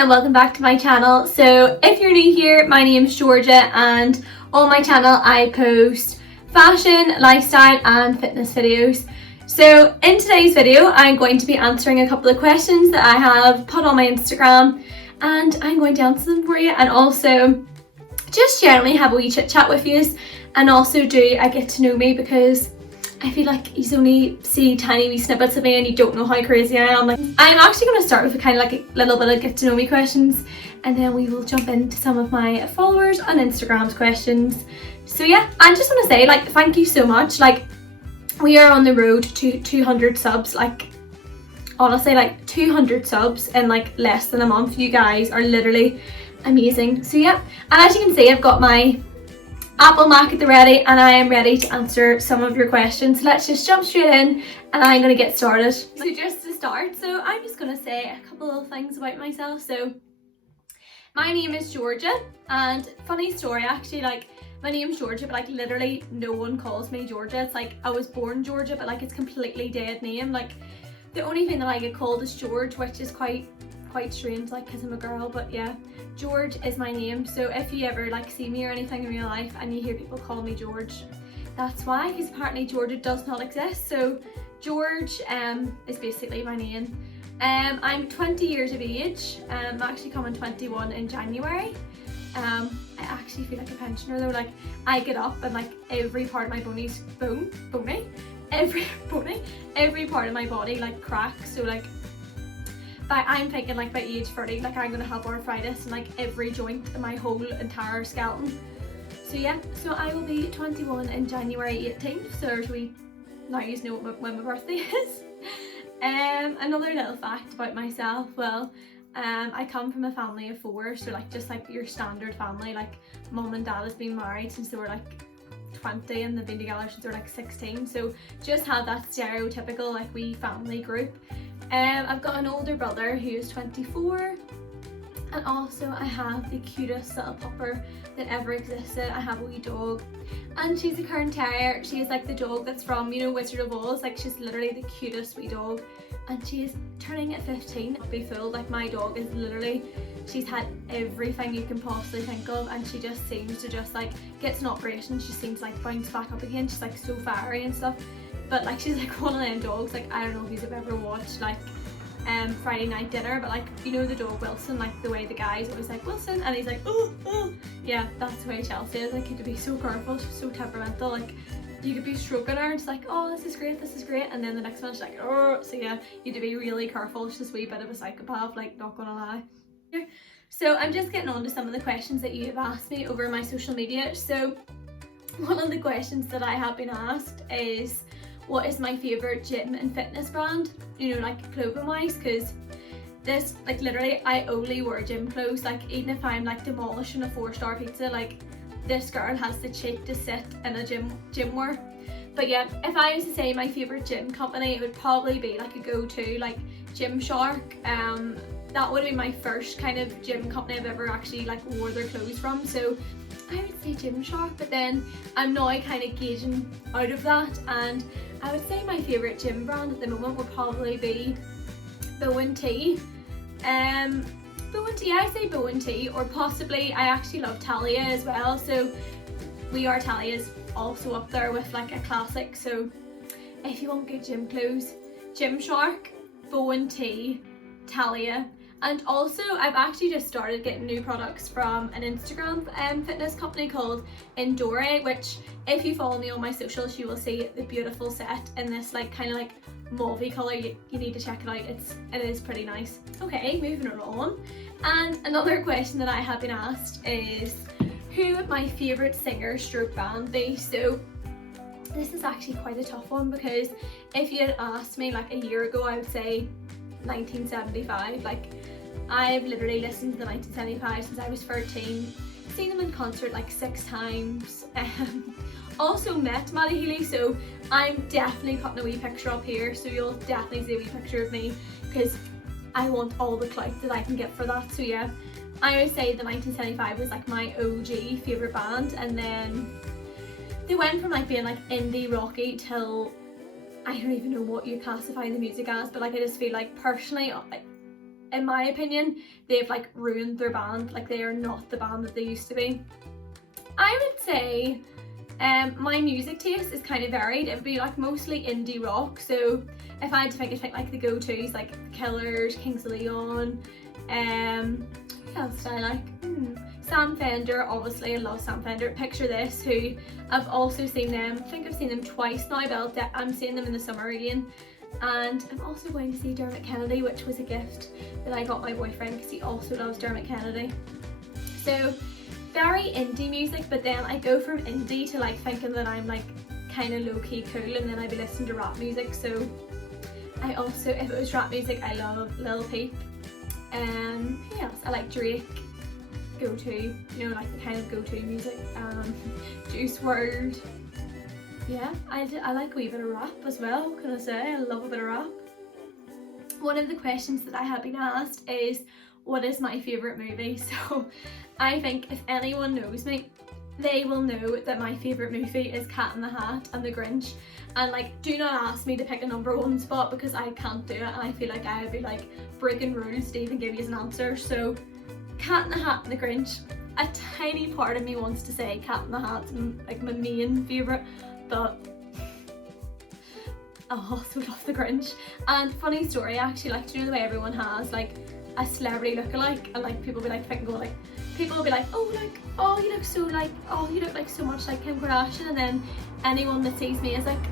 and welcome back to my channel. So if you're new here, my name is Georgia and on my channel I post fashion, lifestyle and fitness videos. So in today's video I'm going to be answering a couple of questions that I have put on my Instagram and I'm going to answer them for you, and also just generally have a wee chit chat with you and also do a get to know me, because I feel like you only see tiny wee snippets of me and you don't know how crazy I am. Like, I'm actually going to start with a kind of like a little bit of get to know me questions, and then we will jump into some of my followers on Instagram's questions. So yeah, I just want to say, like, thank you so much. Like, we are on the road to 200 subs. Like, honestly, like 200 subs in like less than a month. You guys are literally amazing. So yeah, and as you can see, I've got my Apple Mac at the ready and I am ready to answer some of your questions. Let's just jump straight in and I'm going to get started. So just to start, so I'm just going to say a couple of things about myself. So my name is Georgia, and funny story actually, like my name's Georgia but like literally no one calls me Georgia. It's like I was born Georgia but like it's completely dead name. Like the only thing that I get called is George, which is quite strange, like because I'm a girl, but yeah, George is my name. So if you ever like see me or anything in real life and you hear people call me George, that's why, because apparently Georgia does not exist. So George is basically my name. I'm 20 years of age. I'm actually coming 21 in January. I actually feel like a pensioner though. Like I get up and like every part of my every part of my body like cracks. So like I'm thinking like by age 30, like I'm gonna have arthritis in like every joint in my whole entire skeleton. So yeah, so I will be 21 in January 18th. So we now you know when my birthday is. Another little fact about myself, well, I come from a family of 4, so like just like your standard family. Like mum and dad has been married since they were like 20 and they've been together since they were like 16. So just have that stereotypical like wee family group. I've got an older brother who is 24, and also I have the cutest little pupper that ever existed. I have a wee dog and she's a Cairn Terrier. She is like the dog that's from, you know, Wizard of Oz. Like she's literally the cutest wee dog, and she is turning at 15. I'll be full. Like my dog is literally, she's had everything you can possibly think of, and she just seems to just like gets an operation, she seems to like bounce back up again. She's like so fiery and stuff. But like she's like one of them dogs, like I don't know if you've ever watched like Friday Night Dinner, but like you know the dog Wilson, like the way the guy's always like Wilson and he's like oh, yeah, that's the way Chelsea is. Like you have to be so careful, she's so temperamental. Like you could be stroking her and it's like, oh, this is great, and then the next one she's like, oh. So yeah, you have to be really careful. She's a wee bit of a psychopath, like not gonna lie. So I'm just getting on to some of the questions that you have asked me over my social media. So one of the questions that I have been asked is, what is my favourite gym and fitness brand, you know, like clothing wise, because this, like literally I only wear gym clothes. Like even if I'm like demolishing a 4-star pizza, like this girl has the cheek to sit in a gym wear. But yeah, if I was to say my favourite gym company, it would probably be like a go-to, like Gymshark. That would be my first kind of gym company I've ever actually like wore their clothes from. So I would say Gymshark, but then I'm now kind of gauging out of that, and I would say my favourite gym brand at the moment would probably be Bowen Tea. Bowen Tea, I say Bowen Tea, or possibly I actually love Talia as well. So We Are Talia's also up there with like a classic. So if you want good gym clothes, Gymshark, Bowen Tea, Talia. And also I've actually just started getting new products from an Instagram fitness company called Indore, which if you follow me on my socials you will see the beautiful set in this like kind of like mauvey colour. You need to check it out, it is pretty nice. Okay, moving on. And another question that I have been asked is, who would my favourite singer stroke band be? So this is actually quite a tough one, because if you had asked me like a year ago I would say 1975. Like I've literally listened to the 1975 since I was 13, seen them in concert like 6 times, also met Maddie Healy, so I'm definitely putting a wee picture up here, so you'll definitely see a wee picture of me because I want all the clout that I can get for that. So yeah, I would say the 1975 was like my OG favourite band, and then they went from like being like indie rocky till I don't even know what you classify the music as, but like I just feel like personally, like in my opinion, they've like ruined their band. Like they are not the band that they used to be. I would say my music taste is kind of varied. It would be like mostly indie rock. So if I had to think, I'd think like the go-tos, like The Killers, Kings of Leon, who else do I like? Sam Fender, obviously I love Sam Fender. Picture This, who I've also seen them, I think I've seen them twice now, but I'm seeing them in the summer again. And I'm also going to see Dermot Kennedy, which was a gift that I got my boyfriend because he also loves Dermot Kennedy. So very indie music, but then I go from indie to like thinking that I'm like kind of low-key cool, and then I'd be listening to rap music. So I also, if it was rap music, I love Lil Peep. Who else? I like Drake. Go-to, you know, like the kind of go-to music. Juice WRLD. Yeah, I like a wee bit of rap as well, can I say? I love a bit of rap. One of the questions that I have been asked is, what is my favourite movie? So I think if anyone knows me, they will know that my favourite movie is Cat in the Hat and The Grinch. And like, do not ask me to pick a #1 spot because I can't do it, and I feel like I would be like breaking rules to even give you an answer. So Cat in the Hat and The Grinch. A tiny part of me wants to say Cat in the Hat's like my main favourite, but I also love The Grinch. And funny story, actually, like, do you know the way everyone has like a celebrity look-alike, and like people be like thinking, like, people will be like, oh, like, oh, you look so like, oh, you look like so much like Kim Kardashian, and then anyone that sees me is like,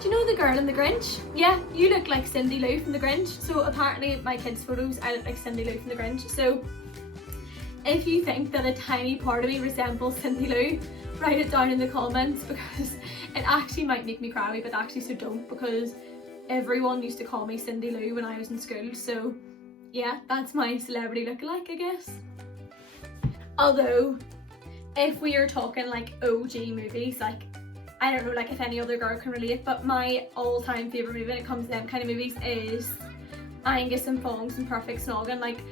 do you know the girl in The Grinch? Yeah, you look like Cindy Lou from The Grinch. So apparently my kids' photos, I look like Cindy Lou from The Grinch. So if you think that a tiny part of me resembles Cindy Lou, write it down in the comments, because it actually might make me cry, but actually so don't, because everyone used to call me Cindy Lou when I was in school. So yeah, that's my celebrity look-alike, I guess. Although, if we are talking like OG movies, like, I don't know, like if any other girl can relate, but my all-time favourite movie when it comes to them kind of movies is Angus and Fongs and Perfect Snogging. Like,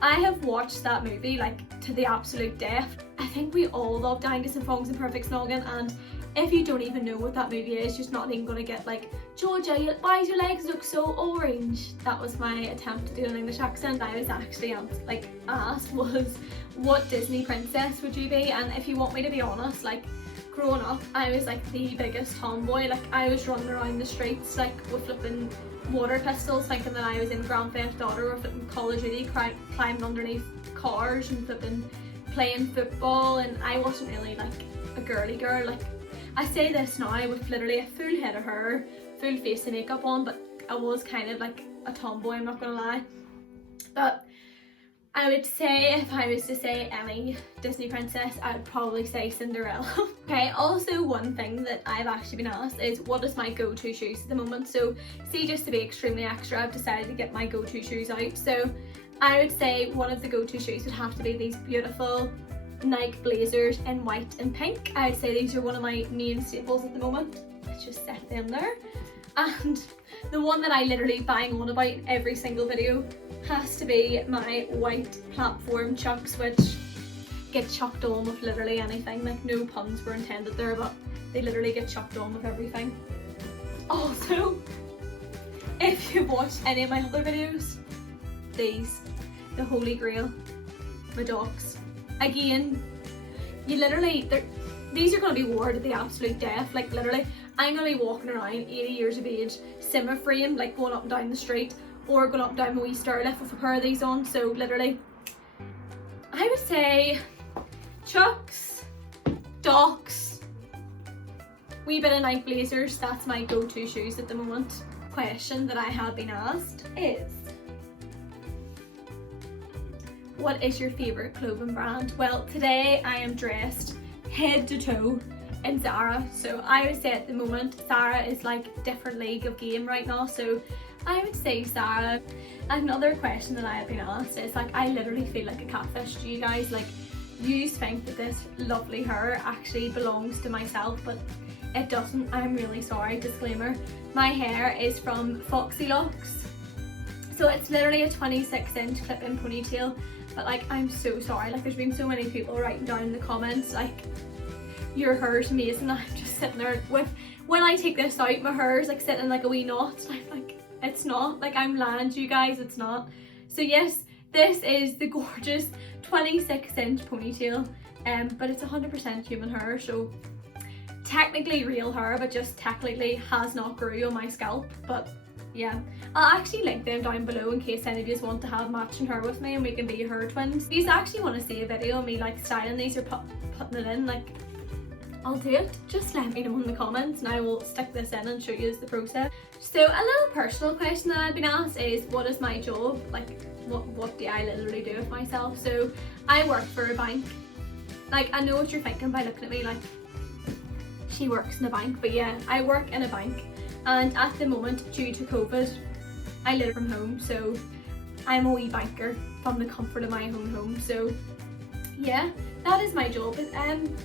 I have watched that movie like to the absolute death. I think we all loved Angus and Fongs and Perfect Snogging, and if you don't even know what that movie is, you're not even going to get like, Georgia, why do your legs look so orange? That was my attempt to do an English accent. I was actually like asked was, what Disney princess would you be? And if you want me to be honest, like growing up, I was like the biggest tomboy. Like I was running around the streets like with flipping water pistols, thinking that I was in Grand Theft Auto or flipping Call of Duty, climbing underneath cars and flipping playing football, and I wasn't really like a girly girl. Like, I say this now with literally a full head of hair, full face of makeup on, but I was kind of like a tomboy, I'm not gonna lie. But I would say, if I was to say any Disney princess, I would probably say Cinderella. Okay, also one thing that I've actually been asked is, what is my go-to shoes at the moment? So, see, just to be extremely extra, I've decided to get my go-to shoes out. So I would say one of the go-to shoes would have to be these beautiful Nike blazers in white and pink. I'd say these are one of my main staples at the moment. Let's just set them there. And the one that I literally bang on about in every single video has to be my white platform chucks, which get chucked on with literally anything. Like, no puns were intended there, but they literally get chucked on with everything. Also, if you've watched any of my other videos, these, the holy grail, my docs. Again, you literally, these are going to be worn to the absolute death. Like, literally, I'm going to be walking around 80 years of age, simmer frame, like going up and down the street, or going up and down my wee stair lift with a pair of these on. So literally, I would say chucks, docs, wee bit of Nike blazers. That's my go-to shoes at the moment. Question that I have been asked is, what is your favourite clothing brand? Well, today I am dressed head to toe in Zara. So I would say at the moment Zara is like a different league of game right now. So I would say Zara. Another question that I have been asked is, like, I literally feel like a catfish to you guys. Like, you think that this lovely hair actually belongs to myself, but it doesn't. I'm really sorry. Disclaimer. My hair is from Foxy Locks. So it's literally a 26-inch clip-in ponytail. But like, I'm so sorry. Like, there's been so many people writing down in the comments like, your hair's amazing. I'm just sitting there with, when I take this out, my hair's like sitting like a wee knot. I'm like, it's not. Like, I'm lying to you guys, it's not. So yes, this is the gorgeous 26-inch ponytail, but it's 100% human hair, so technically real hair, but just technically has not grew on my scalp. But yeah, I'll actually link them down below in case any of you want to have matching hair with me and we can be hair twins. If you actually want to see a video of me like styling these or putting it in, like, I'll do it. Just let me know in the comments and I will stick this in and show you the process. So a little personal question that I've been asked is, what is my job? Like, what do I literally do with myself? So I work for a bank. Like, I know what you're thinking by looking at me, like, she works in a bank, but yeah, I work in a bank. And at the moment, due to COVID, I live from home, so I'm a wee banker from the comfort of my own home. So yeah, that is my job.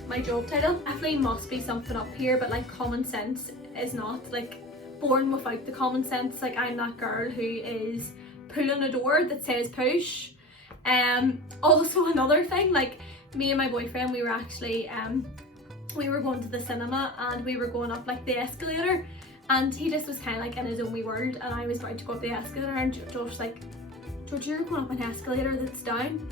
My job title definitely must be something up here, but like common sense is not, like, born without the common sense. Like, I'm that girl who is pulling a door that says push. Also another thing, like, me and my boyfriend, we were actually we were going to the cinema and we were going up like the escalator, and he just was kind of like in his own wee world, and I was about to go up the escalator and Josh was like, George, you're going up an escalator that's down.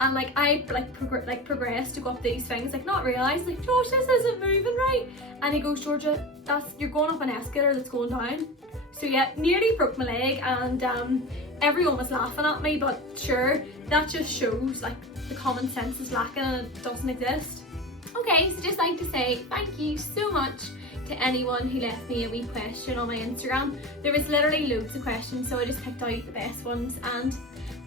And like I progressed to go up these things, like not realise, like, Josh, this isn't moving right. And he goes, Georgia, you're going up an escalator that's going down. So yeah, nearly broke my leg, and everyone was laughing at me, but sure, that just shows like the common sense is lacking and it doesn't exist. Okay, so just like to say thank you so much to anyone who left me a wee question on my Instagram. There was literally loads of questions, so I just picked out the best ones, and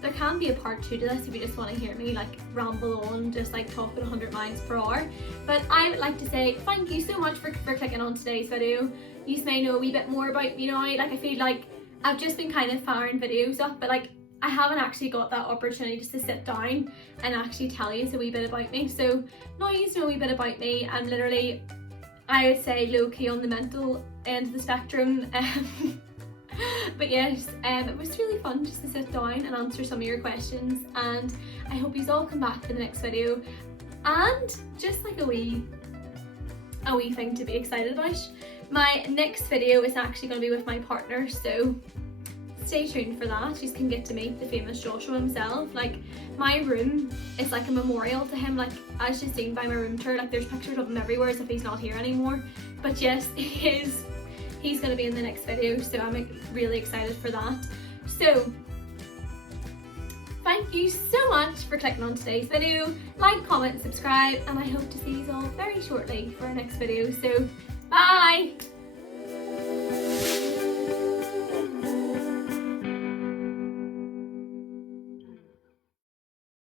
there can be a part 2 to this if you just want to hear me like ramble on, just like talking 100 miles per hour. But I would like to say thank you so much for clicking on today's video. You may know a wee bit more about me now. Like, I feel like I've just been kind of firing videos up, but like I haven't actually got that opportunity just to sit down and actually tell you a wee bit about me. So now you know a wee bit about me. I'm literally, I would say, low-key on the mental end of the spectrum. But yes, it was really fun just to sit down and answer some of your questions, and I hope you all come back for the next video. And just like a wee thing to be excited about, my next video is actually going to be with my partner, so stay tuned for that. You can get to meet the famous Joshua himself. Like, my room is like a memorial to him. Like, as you've seen by my room tour, like there's pictures of him everywhere as if he's not here anymore. But yes, he's going to be in the next video, so I'm really excited for that. So thank you so much for clicking on today's video. Like, comment, subscribe, and I hope to see you all very shortly for our next video. So bye!